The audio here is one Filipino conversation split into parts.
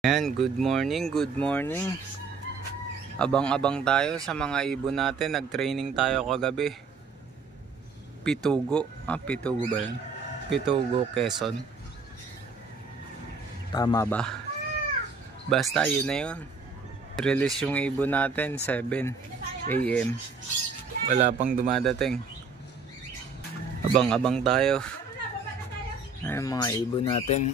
Ayan, good morning, good morning. Abang-abang tayo sa mga ibon natin. Nag-training tayo kagabi. Pitugo. Pitugo ba yun? Pitugo, Quezon. Tama ba? Basta yun na yun. Release yung ibon natin 7 AM. Wala pang dumadating. Abang-abang tayo. Ayan mga ibon natin.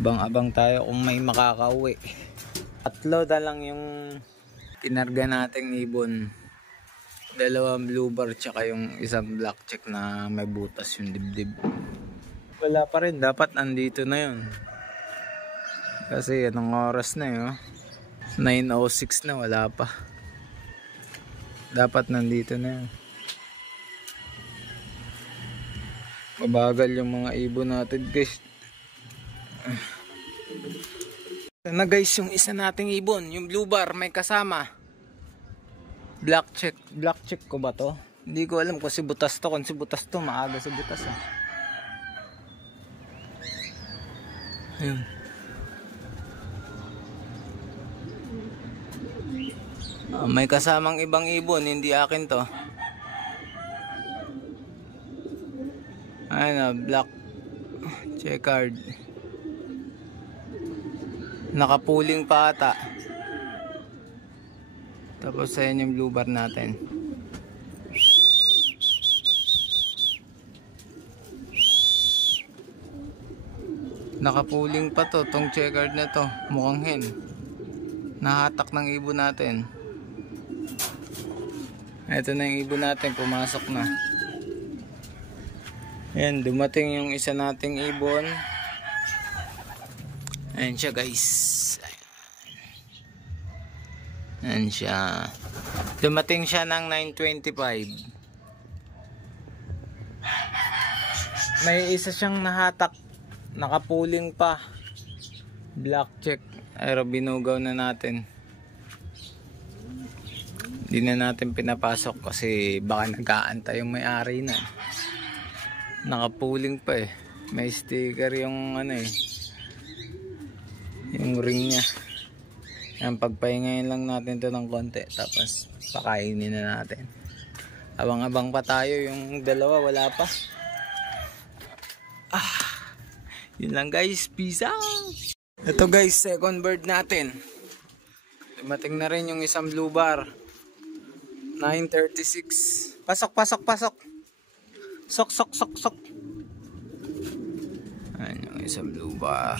Abang-abang tayo kung may makakauwi. 3 na lang yung kinarga nating ibon. 2 blue bar tsaka yung isang black check na may butas yung dibdib. Wala pa rin, dapat andito na yun. Kasi anong oras na yun? 9:06 na, wala pa. Dapat nandito na yun. Mabagal yung mga ibon natin guys. Ito na guys yung isa nating ibon, yung blue bar may kasama black check. Black check ko ba to? Hindi ko alam kung si butas to. Kung si butas to, maaga sa butas Ayun. May kasamang ibang ibon, hindi akin to. Ayun black checkered. Nakapuling pa ata. Tapos ayan yung blue bar natin. Nakapuling pa to, tong checkered na to. Mukhang hen. Nahatak ng ibon natin. Ito na yung ibon natin, pumasok na. Ayan, dumating yung isa nating ibon. Ayan siya guys. Ayan siya. Dumating siya ng 9:25. May isa siyang nahatak. Nakapuling pa. Black check. Pero binugaw na natin. Hindi na natin pinapasok kasi baka nag-aantay yung may-ari na. Nakapuling pa eh. May sticker yung yung ring niya. Yan, pagpahingayin lang natin to ng konti tapos pakainin na natin. Abang-abang pa tayo, yung dalawa wala pa. Yun lang guys, peace out. Ito guys, second bird natin. Dumating na rin yung isang blue bar. 9:36. Pasok. Sok. Ayan yung isang blue bar.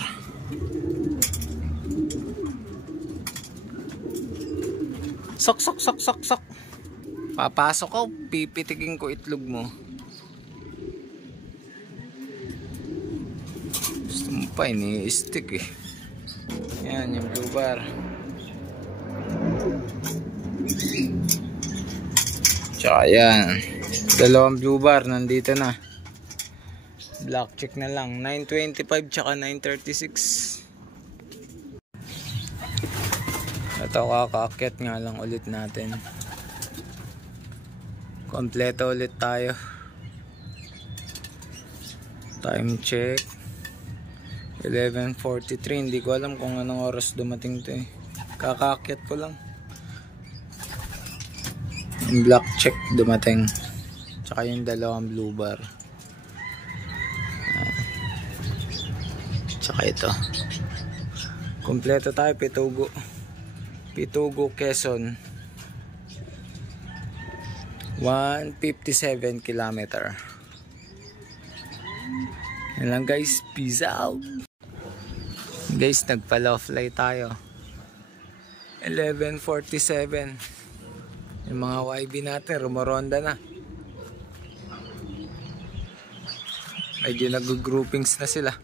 Sok. Papasok ko, pipitikin ko itlog mo. Gusto mo pa, ini-stick eh. Yan yung blue bar. Tsaka yan. 2 blue bar, nandito na. Black check na lang. 9:25 tsaka 9:36. Ito, kakaakyat nga lang ulit natin. Kompleto ulit tayo. Time check 11:43. Hindi ko alam kung anong oras dumating to eh. Kakaakyat ko lang. Yung black check dumating. Tsaka yung 2 blue bar. Tsaka ito. Kompleto tayo, Pitugo, Quezon. 157 kilometer. Yan lang guys, peace out. Guys, nagpa-low fly tayo. 11:47. Yung mga YB natin rumoronda na. Medyo nag-groupings na sila.